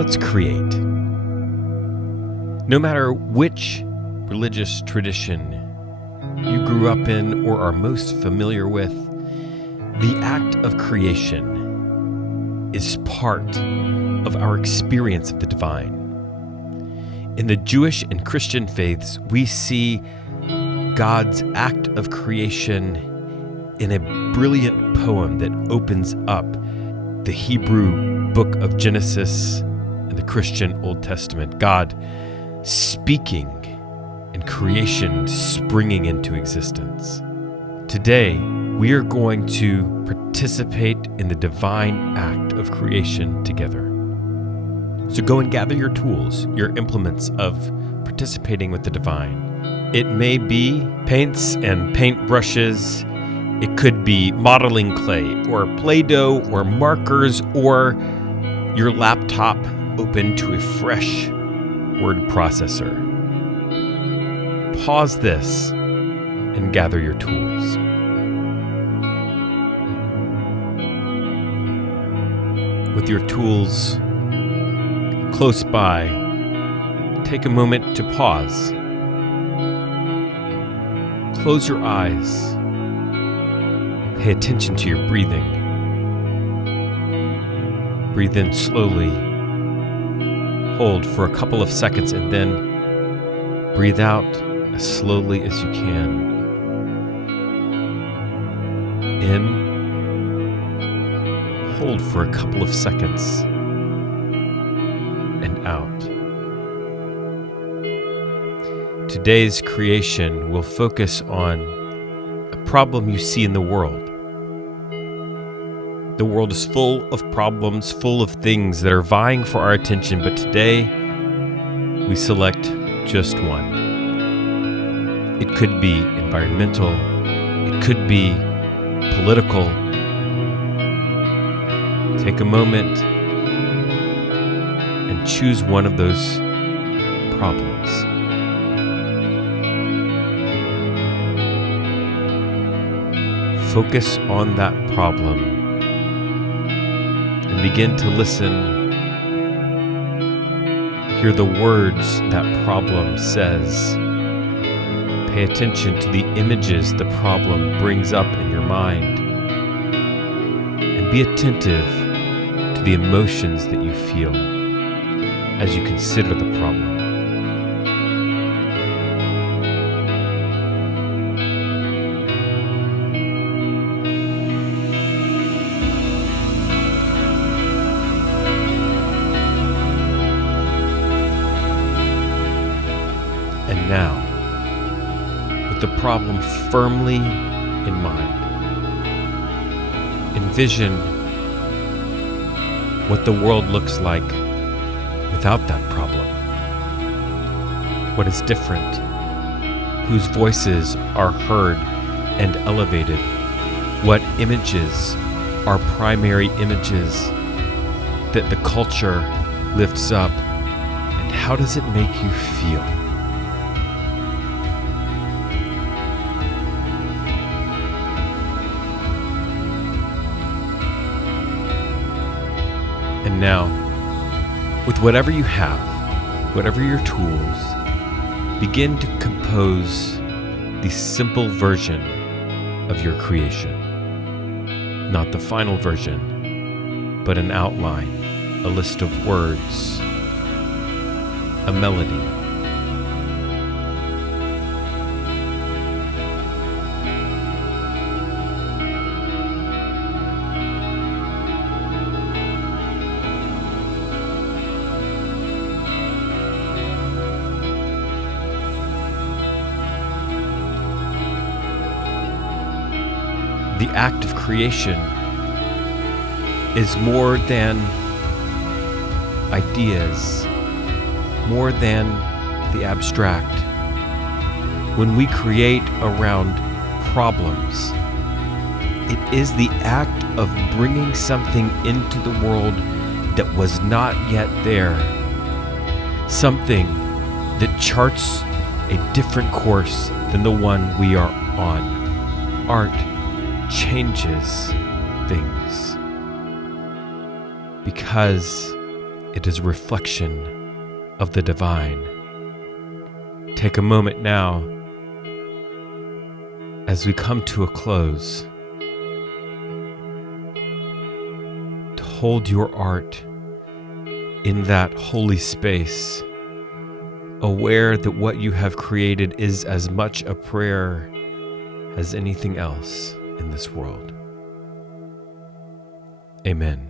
let's create. No matter which religious tradition you grew up in or are most familiar with, the act of creation is part of our experience of the divine. In the Jewish and Christian faiths, we see God's act of creation in a brilliant poem that opens up the Hebrew book of Genesis and the Christian Old Testament. God speaking and creation springing into existence. Today, we are going to participate in the divine act of creation together. So go and gather your tools, your implements of participating with the divine. It may be paints and paintbrushes. It could be modeling clay or Play-Doh or markers or your laptop open to a fresh word processor. Pause this and gather your tools. With your tools close by, take a moment to pause. Close your eyes. Pay attention to your breathing. Breathe in slowly. Hold for a couple of seconds and then breathe out as slowly as you can. In. Hold for a couple of seconds. And out. Today's creation will focus on a problem you see in the world. The world is full of problems, full of things that are vying for our attention, but today we select just one. It could be environmental, it could be political. Take a moment and choose one of those problems. Focus on that problem and begin to listen. Hear the words that problem says. Pay attention to the images the problem brings up in your mind. And be attentive to the emotions that you feel as you consider the problem. And now, with the problem firmly in mind, envision what the world looks like without that problem. What is different? Whose voices are heard and elevated? What images are primary images that the culture lifts up? And how does it make you feel? And now, with whatever you have, whatever your tools, begin to compose the simple version of your creation. Not the final version, but an outline, a list of words, a melody. The act of creation is more than ideas, more than the abstract. When we create around problems, it is the act of bringing something into the world that was not yet there, something that charts a different course than the one we are on. Art changes things because It is a reflection of the divine. Take a moment now as we come to a close to hold your art in that holy space, aware that what you have created is as much a prayer as anything else in this world. Amen.